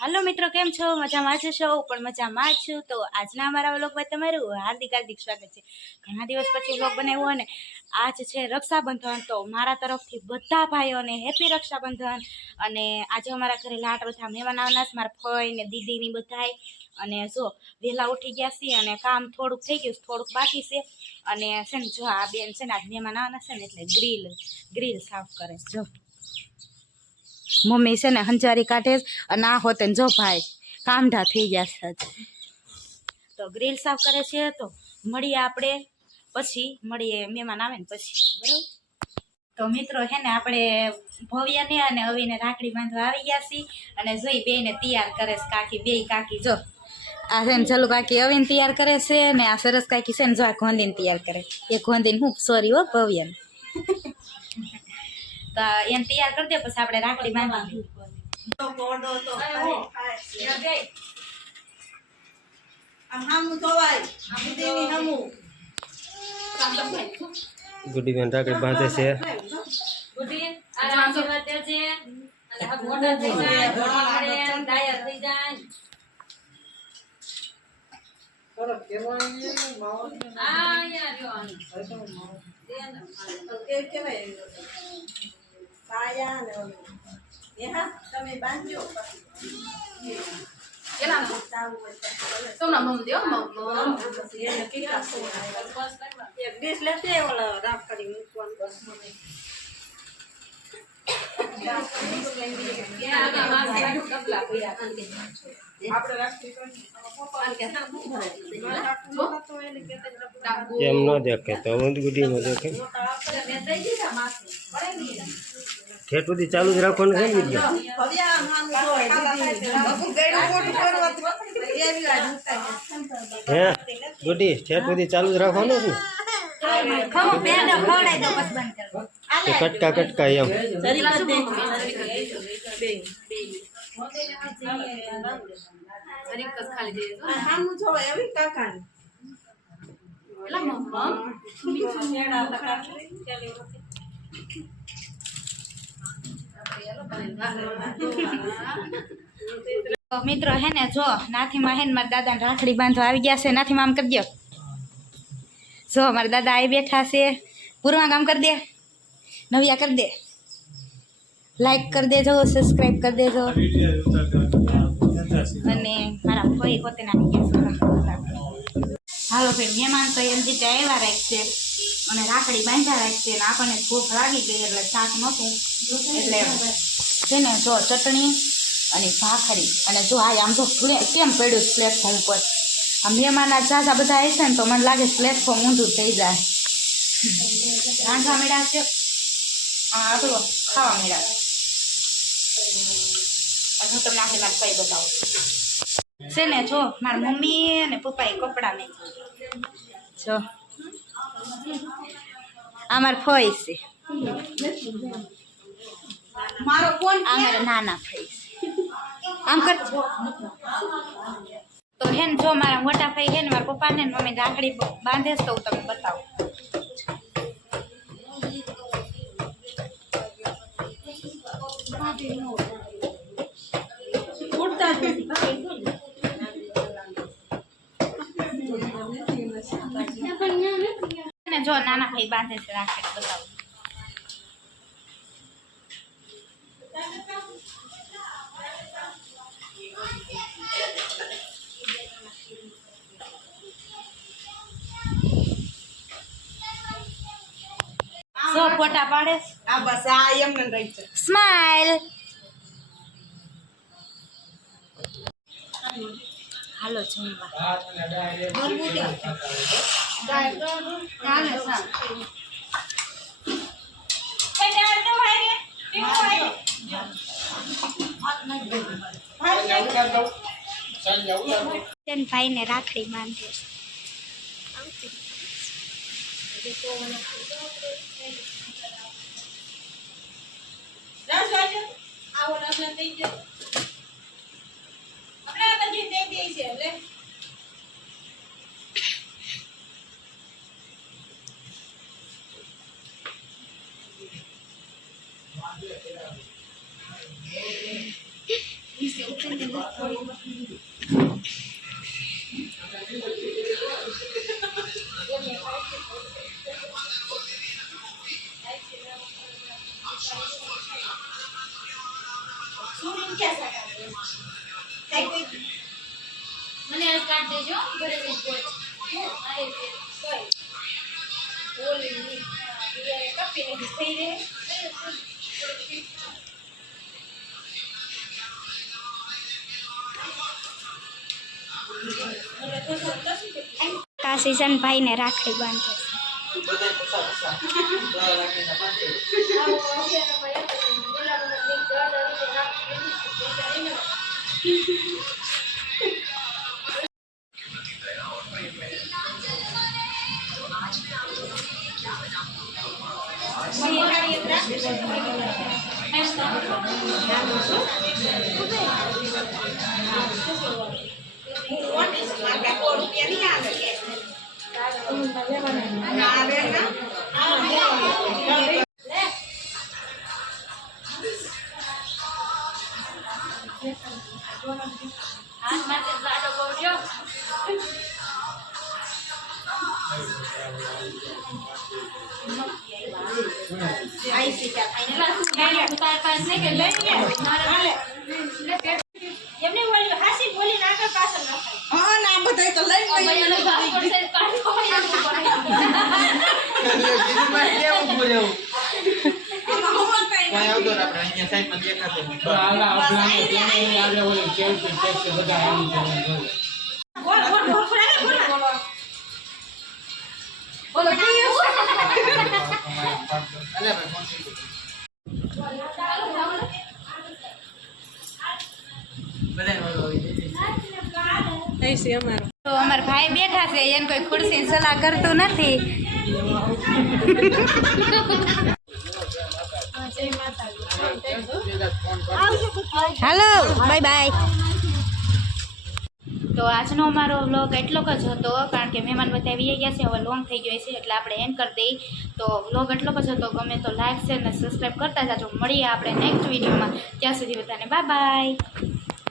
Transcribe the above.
હાલો મિત્રો, કેમ છો? મજામાં છો? પણ મજામાં જ છું. તો આજના અમારા વ્લોગમાં તમારું હાર્દિક સ્વાગત છે. ઘણા દિવસ પછી વ્લોગ બનાવ્યો અને આજ છે રક્ષાબંધન. તો મારા તરફથી બધા ભાઈઓને હેપી રક્ષાબંધન. અને આજે અમારા ઘરે લાટ બધા મહેમાન આવવાના છે, મારા ફઈ ને દીદી ની બધાય. અને જો વહેલા ઉઠી ગયા છીએ અને કામ થોડુંક થઈ ગયું, થોડુંક બાકી છે. અને છે ને જો આ બેન છે ને આજ મહેમાન આવવાના છે ને એટલે ગ્રીલ સાફ કરે છે. જો મમ્મી છે ને હંચારી કાઢે અને આ હોતે જો ભાઈ કામઢા થઈ ગયા છે. તો ગ્રીલ સાફ કરે છે. તો મળીએ આપણે પછી, મહેમાન આવે ને પછી, બરાબર. તો મિત્રો હે ને આપણે ભવ્યને અને અવીને રાખડી બાંધવા આવી ગયા છીએ. અને જોઈ બેને તૈયાર કરે છે કાકી, બે કાકી જો આ છે ને ચલો કાકી અવીને તૈયાર કરે છે ને આ સરસ કાકી છે ને જો આ ગોંધીને તૈયાર કરે. એ ગોંધીને હું સોરી હો ભવ્યને. તો એને તૈયાર કરી દે પછી આપણે રાખડી બાંધી. ગુડી બેન રાખડી બાંધે છે. એમ ન દેખે તો ગુડી નો દેખે. ઠેઠ સુધી ચાલુ જ રાખવાનું છે ને વિડીયો. હે ગુડી ઠેઠ સુધી ચાલુ જ રાખવાનું છે ને. કટકા કટકા એમ. મિત્રો હે ને જો નાથીમાં હે ને મારા દાદાને રાખડી બાંધવા આવી ગયા છે. નાથીમાં આમ કરી દો. જો મારા દાદા આવી બેઠા છે. પૂર્વા કામ કરી દે, નવિયા કરી દે, લાઈક કરી દેજો, સબસ્ક્રાઈબ કરી દેજો. અને મારા ભાઈ પોતે નાખી ગયા છે. હાલો ભાઈ, મહેમાન તો એમ રીતે આવ્યા રાખશે અને રાખડી બાંધ્યા રાખશે. અને આપણને ભૂખ લાગી ગઈ એટલે શાક નહોતું એટલે છે ને જો ચટણી અને ભાખરી. અને જો આ આમ તો કેમ પડ્યું પ્લેટફોર્મ પર. આ મહેમાનના ઝાઝા બધા હશે ને તો મને લાગે પ્લેટફોર્મ ઊંધું થઈ જાય. રાંધવા મેળા છે, આપણો ખાવા મેળા. હું તમને આખી મારી ભાઈ બતાવું છે ને જો મારા મમ્મી અને પપ્પાએ કપડાં મેં જો આ મારા ફઈ છે, આ મારા નાના ફઈ છે. આમ કર તો હે ને જો મારા મોટા ભાઈ હે ને મારા પપ્પા ને મમ્મી રાખડી બાંધે તો હું તમને બતાવું. જો નાના ભાઈ બાંધે છે રાખડી, બતાવું. જો ફોટા પાડે આ બસ આ એમ ન રહી છે. સ્માઈલ. હાલો જમવા. ભાઈ ને રાખડી બાંધે. મને આ કાઢ દેજો ઘરે જઈ કાશીસન ભાઈ ને રાખડી બાંધે હાથ માથે જાડો ગોળ્યો આઈ સીતા ફાઈનલ તાર પાસે કે લઈ લે મારે એમને બોલી હાસી બોલી નાખા પાછળ નાખાય હા ના બધાય તો લઈ લઈ ભાઈ અલગ પાસપોર્ટ સાઈઝ કાઢો બોલો તો અમાર ભાઈ બેઠા છે એને કોઈ ખુરશી સલાહ કરતું નથી હાલો બાય બાય તો આજનો અમારો વ્લોગ એટલો જ હતો કારણ કે મહેમાન બધા આવી ગયા છે હવે લોંગ થઈ ગયો છે એટલે આપણે એન્ડ કરી દઈએ તો વ્લોગ એટલો જ હતો ગમે તો લાઈક શેર અને સબસ્ક્રાઈબ કરતા જાજો મળીએ આપણે નેક્સ્ટ વિડીયોમાં ત્યાં સુધી બધાને બાય બાય